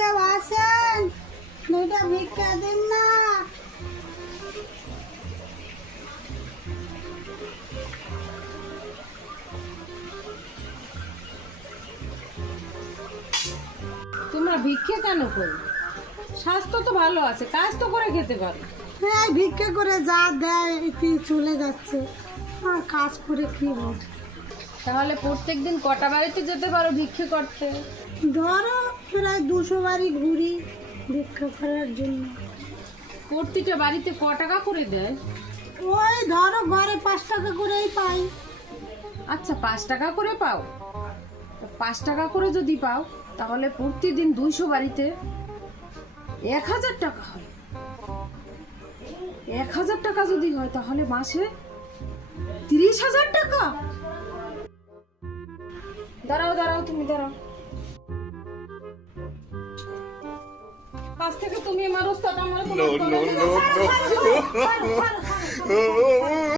কেউ আছেন? দুইটা ভিক্ষা দিন না। তোমরা ভিক্ষে কেন করো? স্বাস্থ্য তো ভালো আছে, কাজ তো করে খেতে পারো। হ্যাঁ, ভিক্ষা করে যা দেয় কি চলে যাচ্ছে, আর কাজ করে কি হবে? তাহলে প্রত্যেকদিন কটা বাড়িতে যেতে পারো ভিক্ষে করতে? ধরো প্রায় 200 বাড়ি ঘুরি ভিক্ষা করার জন্য। প্রতিটা বাড়িতে ক টাকা করে দেয়? ওই ধরো ঘরে 5 টাকা করেই পাই। আচ্ছা, 5 টাকা করে পাও? 5 টাকা করে যদি পাও তাহলে প্রতিদিন 200 বাড়িতে 1000 টাকা হয়। 1000 টাকা যদি হয় তাহলে মাসে 30,000 টাকা। দাঁড়াও দাঁড়াও, তুমি দাঁড়াও। কাছ থেকে তুমি আমার ওস্তাদ, আমার কোনো